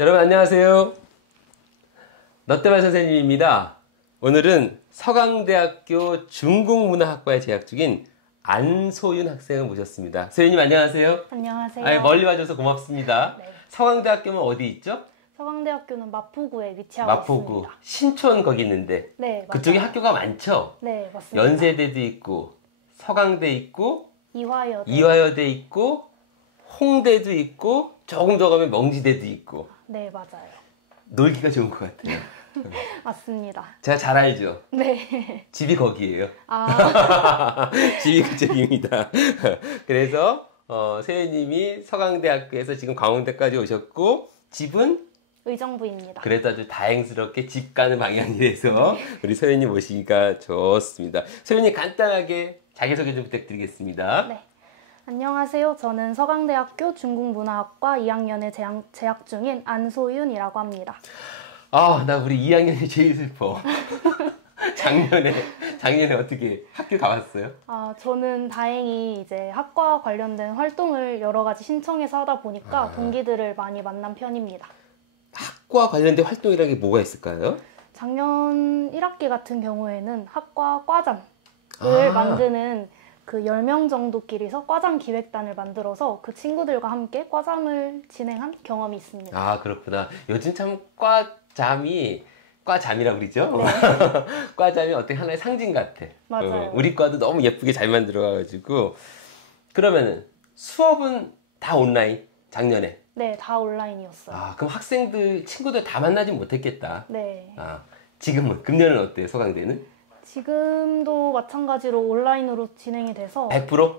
여러분 안녕하세요. 롯데발 선생님입니다. 오늘은 서강대학교 중국문화학과에 재학 중인 안소윤 학생을 모셨습니다. 소윤님 안녕하세요. 안녕하세요. 아니, 멀리 와줘서 고맙습니다. 네. 서강대학교는 어디 있죠? 서강대학교는 마포구에 위치하고 마포구. 있습니다. 신촌 거기 있는데. 네, 맞아요. 그쪽에 학교가 많죠? 네, 맞습니다. 연세대도 있고 서강대 있고 이화여대. 이화여대 있고 홍대도 있고 조금 더 가면 명지대도 있고. 네, 맞아요. 놀기가 좋은 것 같아요. 맞습니다. 제가 잘 알죠? 네. 집이 거기예요. 아, 집이 그쪽입니다. 그래서 세연님이 서강대학교에서 지금 강원대까지 오셨고 집은 의정부입니다. 그래도 아주 다행스럽게 집 가는 방향이라서 우리 소연님 모시기가 좋습니다. 소연님 간단하게 자기소개 좀 부탁드리겠습니다. 네. 안녕하세요. 저는 서강대학교 중국문화학과 2학년에 재학 중인 안소윤이라고 합니다. 아, 나 우리 2학년이 제일 슬퍼. 작년에 어떻게 학교 가봤어요? 아, 저는 다행히 이제 학과 관련된 활동을 여러 가지 신청해서 하다 보니까 동기들을 많이 만난 편입니다. 학과 관련된 활동이라는 게 뭐가 있을까요? 작년 1학기 같은 경우에는 학과 과잠을 아. 만드는 그 10명 정도끼리서 과잠 기획단을 만들어서 그 친구들과 함께 과잠을 진행한 경험이 있습니다. 아, 그렇구나. 요즘 참 과잠이라고 그러죠? 네. 과잠이 어떻게 하나의 상징 같아. 맞아요. 우리 과도 너무 예쁘게 잘 만들어가지고. 그러면은 수업은 다 온라인? 작년에? 네, 다 온라인이었어요. 아, 그럼 학생들, 친구들 다 만나진 못했겠다. 네. 아, 지금은? 금년은 어때요, 서강대는? 지금도 마찬가지로 온라인으로 진행이 돼서 100%?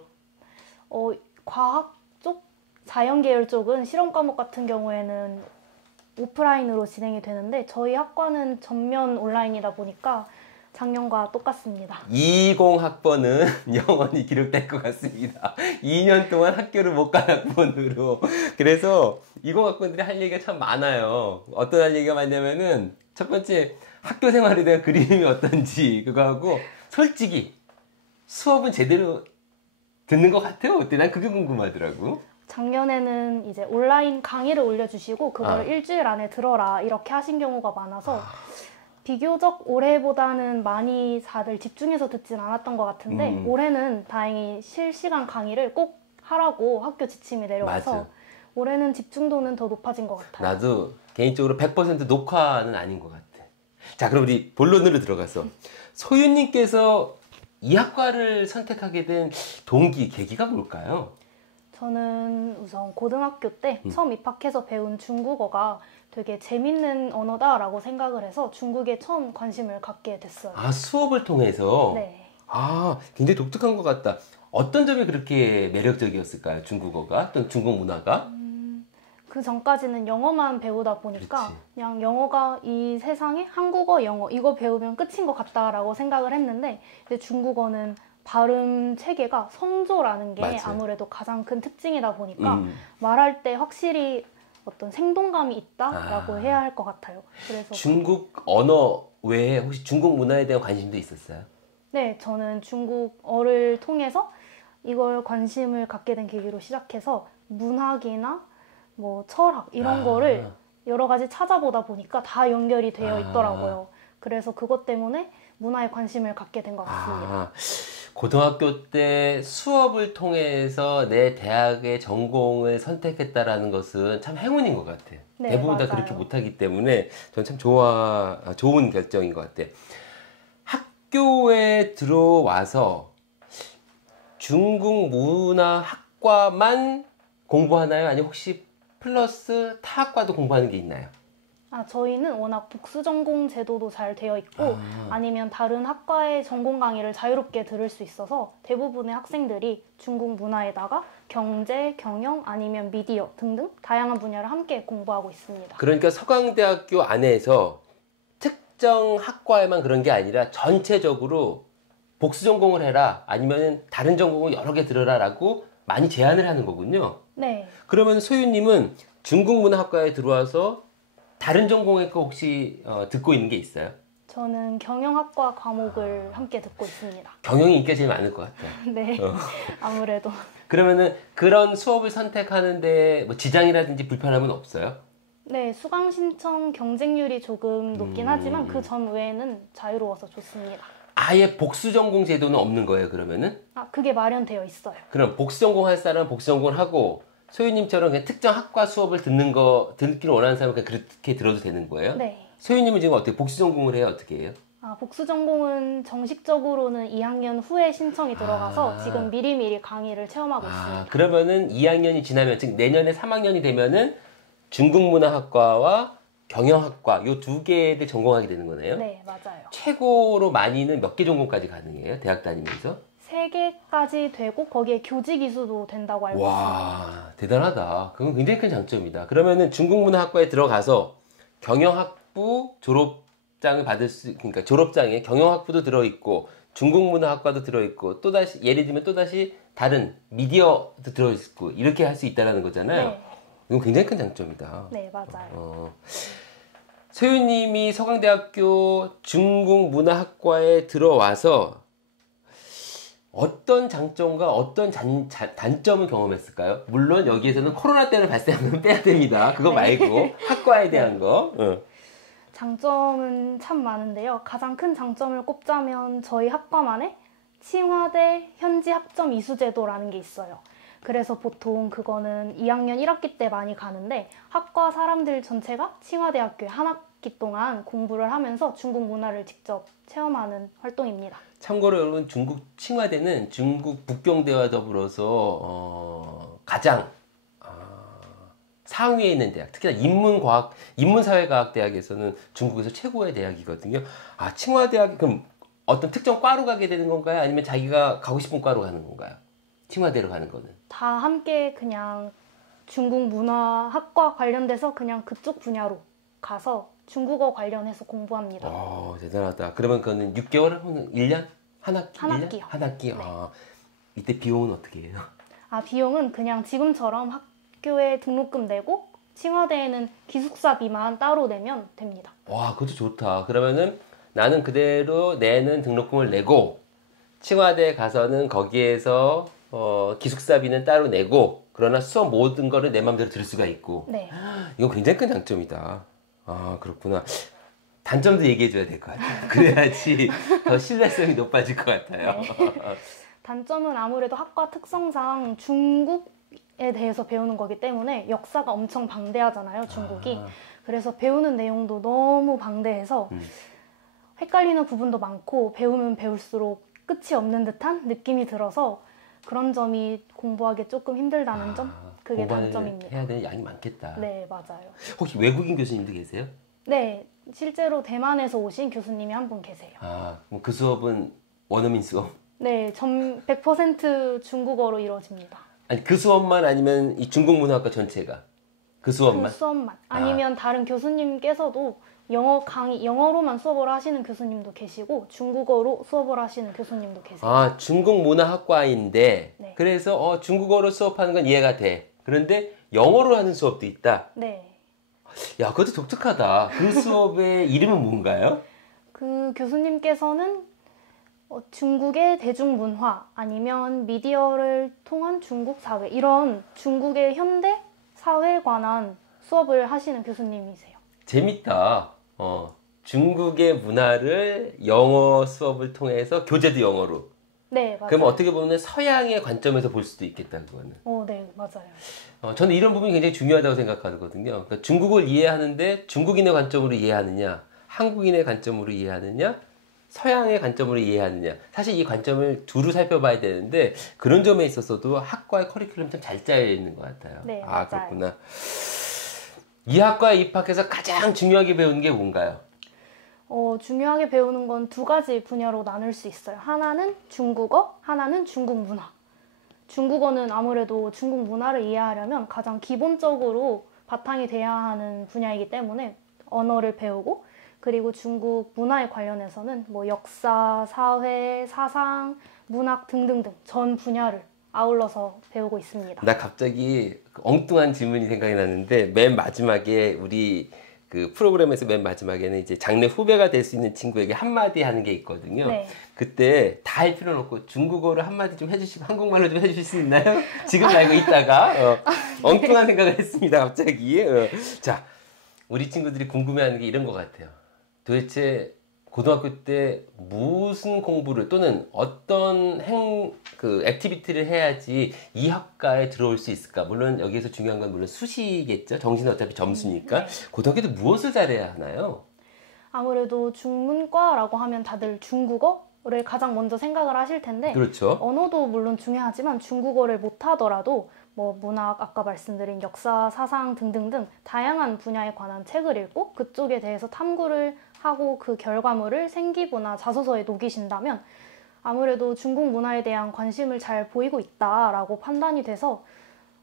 과학 쪽, 자연 계열 쪽은 실험 과목 같은 경우에는 오프라인으로 진행이 되는데 저희 학과는 전면 온라인이다 보니까 작년과 똑같습니다. 20학번은 영원히 기록될 것 같습니다. 2년 동안 학교를 못 간 학번으로. 그래서 20학번들이 할 얘기가 참 많아요. 어떤 할 얘기가 많냐면은 첫 번째 학교 생활에 대한 그림이 어떤지 그거하고 솔직히 수업은 제대로 듣는 것 같아요? 어때? 난 그게 궁금하더라고. 작년에는 이제 온라인 강의를 올려주시고 그걸 일주일 안에 들어라 이렇게 하신 경우가 많아서 비교적 올해보다는 많이 다들 집중해서 듣진 않았던 것 같은데 올해는 다행히 실시간 강의를 꼭 하라고 학교 지침이 내려와서 맞아. 올해는 집중도는 더 높아진 것 같아요. 나도 개인적으로 100% 녹화는 아닌 것 같아. 자, 그럼 우리 본론으로 들어가서 소윤님께서 이 학과를 선택하게 된 동기, 계기가 뭘까요? 저는 우선 고등학교 때 처음 입학해서 배운 중국어가 되게 재밌는 언어다라고 생각을 해서 중국에 처음 관심을 갖게 됐어요. 아, 수업을 통해서? 네. 아, 굉장히 독특한 것 같다. 어떤 점이 그렇게 매력적이었을까요? 중국어가? 또는 중국 문화가? 그 전까지는 영어만 배우다 보니까 그렇지. 그냥 영어가 이 세상에 한국어, 영어 이거 배우면 끝인 것 같다라고 생각을 했는데 이제 중국어는 발음 체계가 성조라는 게 맞아. 아무래도 가장 큰 특징이다 보니까 말할 때 확실히 어떤 생동감이 있다라고 해야 할 것 같아요. 그래서 중국 언어 외에 혹시 중국 문화에 대한 관심도 있었어요? 네, 저는 중국어를 통해서 이걸 관심을 갖게 된 계기로 시작해서 문학이나 뭐 철학 이런 거를 여러 가지 찾아보다 보니까 다 연결이 되어 있더라고요. 그래서 그것 때문에 문화에 관심을 갖게 된 것 같습니다. 고등학교 때 수업을 통해서 내 대학의 전공을 선택했다라는 것은 참 행운인 것 같아요. 네, 대부분 다 맞아요. 그렇게 못하기 때문에 저는 참 좋은 결정인 것 같아요. 학교에 들어와서 중국 문화학과만 공부하나요? 아니면 혹시 플러스 타학과도 공부하는 게 있나요? 저희는 워낙 복수 전공 제도도 잘 되어 있고 아니면 다른 학과의 전공 강의를 자유롭게 들을 수 있어서 대부분의 학생들이 중국 문화에다가 경제, 경영 아니면 미디어 등등 다양한 분야를 함께 공부하고 있습니다. 그러니까 서강대학교 안에서 특정 학과에만 그런 게 아니라 전체적으로 복수 전공을 해라 아니면 다른 전공을 여러 개 들어라라고 많이 제안을 하는 거군요. 네. 그러면 소윤님은 중국문화학과에 들어와서 다른 전공의 거 혹시 듣고 있는 게 있어요? 저는 경영학과 과목을 함께 듣고 있습니다. 경영이 인기가 제일 많을 것 같아요. 네, 아무래도. 그러면은 그런 수업을 선택하는데 뭐 지장이라든지 불편함은 없어요? 네, 수강 신청 경쟁률이 조금 높긴 하지만 그 점 외에는 자유로워서 좋습니다. 아예 복수 전공 제도는 없는 거예요, 그러면은? 아, 그게 마련되어 있어요. 그럼 복수 전공 할 사람은 복수 전공을 하고 소유님처럼 그냥 특정 학과 수업을 듣기를 원하는 사람은 그냥 그렇게 들어도 되는 거예요? 네. 소유님은 지금 어떻게 복수 전공을 해요? 어떻게 해요? 아, 복수 전공은 정식적으로는 2학년 후에 신청이 들어가서 지금 미리미리 강의를 체험하고 있습니다. 그러면은 2학년이 지나면, 즉 내년에 3학년이 되면은 중국문화학과와 경영학과 요 두 개를 전공하게 되는 거네요? 네, 맞아요. 최고로 많이는 몇 개 전공까지 가능해요? 대학 다니면서? 3개까지 되고 거기에 교직 이수도 된다고 알고 있습니다. 와, 대단하다. 그건 굉장히 큰 장점이다. 그러면은 중국문화학과에 들어가서 경영학부 졸업장을 그러니까 졸업장에 경영학부도 들어있고 중국문화학과도 들어있고 또다시 예를 들면 또다시 다른 미디어도 들어있고 이렇게 할 수 있다는 거잖아요. 네. 이건 굉장히 큰 장점이다. 네, 맞아요. 소유님이 서강대학교 중국문화학과에 들어와서 어떤 장점과 어떤 단점을 경험했을까요? 물론 여기에서는 코로나 때문에 발생하면 빼야 됩니다. 그거 말고 학과에 대한 거. 장점은 참 많은데요. 가장 큰 장점을 꼽자면 저희 학과만의 칭화대 현지 학점 이수 제도라는 게 있어요. 그래서 보통 그거는 2학년 1학기 때 많이 가는데 학과 사람들 전체가 칭화대학교에 한 학기 동안 공부를 하면서 중국 문화를 직접 체험하는 활동입니다. 참고로 여러분 중국 칭화대는 중국 북경대와 더불어서 가장 상위에 있는 대학, 특히나 인문사회과학대학에서는 중국에서 최고의 대학이거든요. 아, 칭화대학 그럼 어떤 특정 과로 가게 되는 건가요? 아니면 자기가 가고 싶은 과로 가는 건가요? 칭화대로 가는 거는? 다 함께 그냥 중국 문화학과 관련돼서 그냥 그쪽 분야로 가서 중국어 관련해서 공부합니다. 대단하다. 그러면 그거는 6개월? 1년? 한 학기? 한 학기요. 한 학기? 네. 이때 비용은 어떻게 해요? 비용은 그냥 지금처럼 학교에 등록금 내고 칭화대에는 기숙사비만 따로 내면 됩니다. 와, 그것도 좋다. 그러면은 나는 그대로 내는 등록금을 내고 칭화대에 가서는 거기에서 기숙사비는 따로 내고 그러나 수업 모든 거를 내 마음대로 들을 수가 있고. 네. 이건 굉장히 큰 장점이다. 그렇구나. 단점도 얘기해 줘야 될 것 같아요. 그래야지 더 신뢰성이 높아질 것 같아요. 네. 단점은 아무래도 학과 특성상 중국에 대해서 배우는 거기 때문에 역사가 엄청 방대하잖아요, 중국이. 그래서 배우는 내용도 너무 방대해서 헷갈리는 부분도 많고 배우면 배울수록 끝이 없는 듯한 느낌이 들어서 그런 점이 공부하기 조금 힘들다는 점? 그게 단점입니다. 해야 되는 양이 많겠다. 네, 맞아요. 혹시 외국인 교수님도 계세요? 네, 실제로 대만에서 오신 교수님이 한 분 계세요. 그럼 그 수업은 원어민 수업? 네, 100% 중국어로 이루어집니다. 아니, 그 수업만 아니면 이 중국문화학과 전체가? 그 수업만? 그 수업만. 아니면 다른 교수님께서도 영어로만 수업을 하시는 교수님도 계시고 중국어로 수업을 하시는 교수님도 계세요. 중국문화학과인데 네. 그래서 중국어로 수업하는 건 이해가 돼. 그런데 영어로 하는 수업도 있다. 네. 야, 그것도 독특하다. 그 수업의 이름은 뭔가요? 그 교수님께서는 중국의 대중문화 아니면 미디어를 통한 중국 사회 이런 중국의 현대 사회에 관한 수업을 하시는 교수님이세요. 재밌다. 중국의 문화를 영어 수업을 통해서 교재도 영어로. 네, 맞아요. 그럼 어떻게 보면 서양의 관점에서 볼 수도 있겠다, 그거는. 네, 맞아요. 저는 이런 부분이 굉장히 중요하다고 생각하거든요. 그러니까 중국을 이해하는데 중국인의 관점으로 이해하느냐, 한국인의 관점으로 이해하느냐, 서양의 관점으로 이해하느냐. 사실 이 관점을 두루 살펴봐야 되는데 그런 점에 있어서도 학과의 커리큘럼이 참 잘 짜여 있는 것 같아요. 네, 맞아요. 그렇구나. 이 학과에 입학해서 가장 중요하게 배우는 게 뭔가요? 중요하게 배우는 건 두 가지 분야로 나눌 수 있어요. 하나는 중국어, 하나는 중국 문화. 중국어는 아무래도 중국 문화를 이해하려면 가장 기본적으로 바탕이 돼야 하는 분야이기 때문에 언어를 배우고 그리고 중국 문화에 관련해서는 뭐 역사, 사회, 사상, 문학 등등등 전 분야를 아울러서 배우고 있습니다. 나 갑자기 엉뚱한 질문이 생각이 났는데 맨 마지막에 우리 그 프로그램에서 맨 마지막에는 이제 장래 후배가 될 수 있는 친구에게 한마디 하는 게 있거든요. 네. 그때 다 할 필요는 없고 중국어를 한마디 좀 해주시고 한국말로 좀 해주실 수 있나요? 지금 말고 있다가 엉뚱한 생각을 했습니다. 갑자기. 자, 우리 친구들이 궁금해하는 게 이런 것 같아요. 도대체 고등학교 때 무슨 공부를 또는 어떤 액티비티를 해야지 이 학과에 들어올 수 있을까? 물론 여기에서 중요한 건 물론 수시겠죠. 정시는 어차피 점수니까. 고등학교 때 무엇을 잘해야 하나요? 아무래도 중문과라고 하면 다들 중국어를 가장 먼저 생각을 하실 텐데 그렇죠. 언어도 물론 중요하지만 중국어를 못하더라도 뭐 문학, 아까 말씀드린 역사, 사상 등등등 다양한 분야에 관한 책을 읽고 그쪽에 대해서 탐구를 하고 그 결과물을 생기부나 자소서에 녹이신다면 아무래도 중국 문화에 대한 관심을 잘 보이고 있다라고 판단이 돼서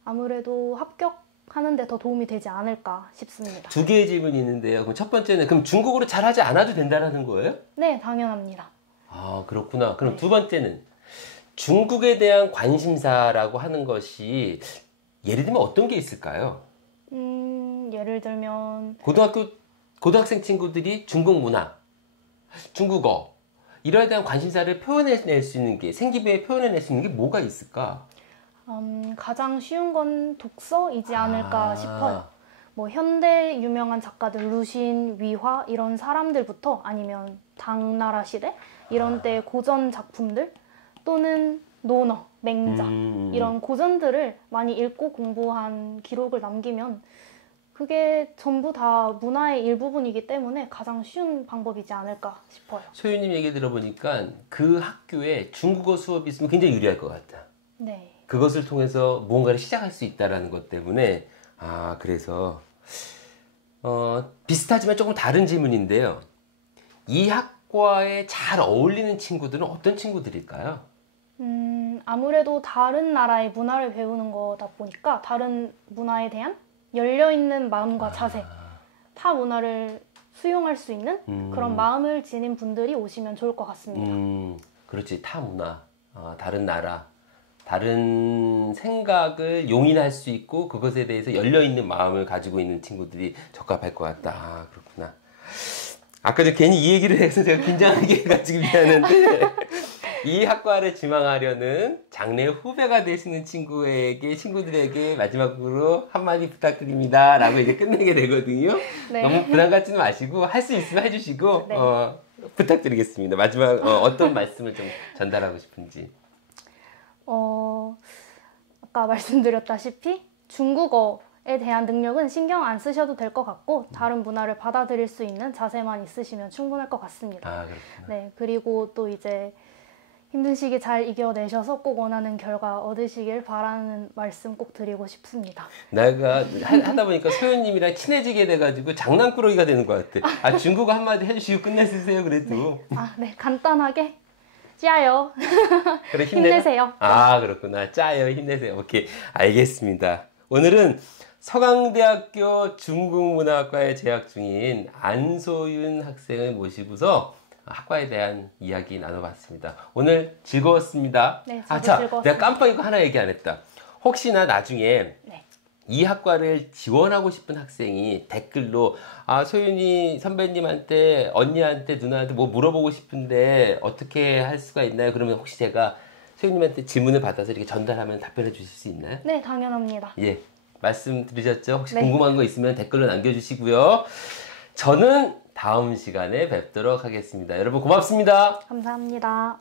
아무래도 합격하는 데 더 도움이 되지 않을까 싶습니다. 두 개의 질문이 있는데요. 그럼 첫 번째는 그럼 중국어를 잘하지 않아도 된다는 거예요? 네, 당연합니다. 아, 그렇구나. 그럼 네. 두 번째는 중국에 대한 관심사라고 하는 것이 예를 들면 어떤 게 있을까요? 예를 들면 고등학생 친구들이 중국 문화, 중국어 이러에 대한 관심사를 표현해낼 수 있는 게 생기부에 표현해낼 수 있는 게 뭐가 있을까? 가장 쉬운 건 독서이지 않을까 싶어요. 뭐 현대 유명한 작가들 루신, 위화 이런 사람들부터 아니면 당나라 시대 이런 때 고전 작품들 또는 논어, 맹자 이런 고전들을 많이 읽고 공부한 기록을 남기면 그게 전부 다 문화의 일부분이기 때문에 가장 쉬운 방법이지 않을까 싶어요. 소유님 얘기 들어보니까 그 학교에 중국어 수업이 있으면 굉장히 유리할 것 같아. 네. 그것을 통해서 무언가를 시작할 수 있다는 것 때문에 그래서 비슷하지만 조금 다른 질문인데요. 이 학과에 잘 어울리는 친구들은 어떤 친구들일까요? 아무래도 다른 나라의 문화를 배우는 거다 보니까 다른 문화에 대한 열려있는 마음과 자세, 타 문화를 수용할 수 있는 그런 마음을 지닌 분들이 오시면 좋을 것 같습니다. 그렇지. 타 문화, 다른 나라, 다른 생각을 용인할 수 있고 그것에 대해서 열려있는 마음을 가지고 있는 친구들이 적합할 것 같다. 그렇구나. 아까 저 괜히 이 얘기를 해서 제가 긴장하게 해가지고 미안한데 이 학과를 지망하려는 장래 후배가 되시는 친구들에게 마지막으로 한마디 부탁드립니다 라고 이제 끝내게 되거든요. 네. 너무 부담 갖지는 마시고 할 수 있으면 해주시고 네. 부탁드리겠습니다. 마지막 어떤 말씀을 좀 전달하고 싶은지. 아까 말씀드렸다시피 중국어에 대한 능력은 신경 안 쓰셔도 될 것 같고 다른 문화를 받아들일 수 있는 자세만 있으시면 충분할 것 같습니다. 그렇구나. 네, 그리고 또 이제 힘든 시기 잘 이겨내셔서 꼭 원하는 결과 얻으시길 바라는 말씀 꼭 드리고 싶습니다. 내가 하다 보니까 소연님이랑 친해지게 돼가지고 장난꾸러기가 되는 것 같아. 중국어 한마디 해주시고 끝내주세요 그래도. 네, 간단하게 짜요. 그래, 힘내세요. 그렇구나. 짜요. 힘내세요. 오케이. 알겠습니다. 오늘은 서강대학교 중국문화학과에 재학 중인 안소윤 학생을 모시고서 학과에 대한 이야기 나눠봤습니다. 오늘 즐거웠습니다. 네, 저도 즐거웠습니다. 내가 깜빡 이거 하나 얘기 안 했다. 혹시나 나중에 네. 이 학과를 지원하고 싶은 학생이 댓글로 소윤이 선배님한테 언니한테 누나한테 뭐 물어보고 싶은데 어떻게 할 수가 있나요? 그러면 혹시 제가 소윤님한테 질문을 받아서 이렇게 전달하면 답변해 주실 수 있나요? 네, 당연합니다. 예, 말씀 들으셨죠? 혹시 네. 궁금한 거 있으면 댓글로 남겨주시고요. 저는 다음 시간에 뵙도록 하겠습니다. 여러분 고맙습니다. 감사합니다.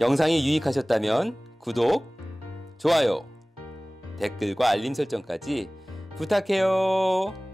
영상이 유익하셨다면 구독, 좋아요, 댓글과 알림 설정까지 부탁해요.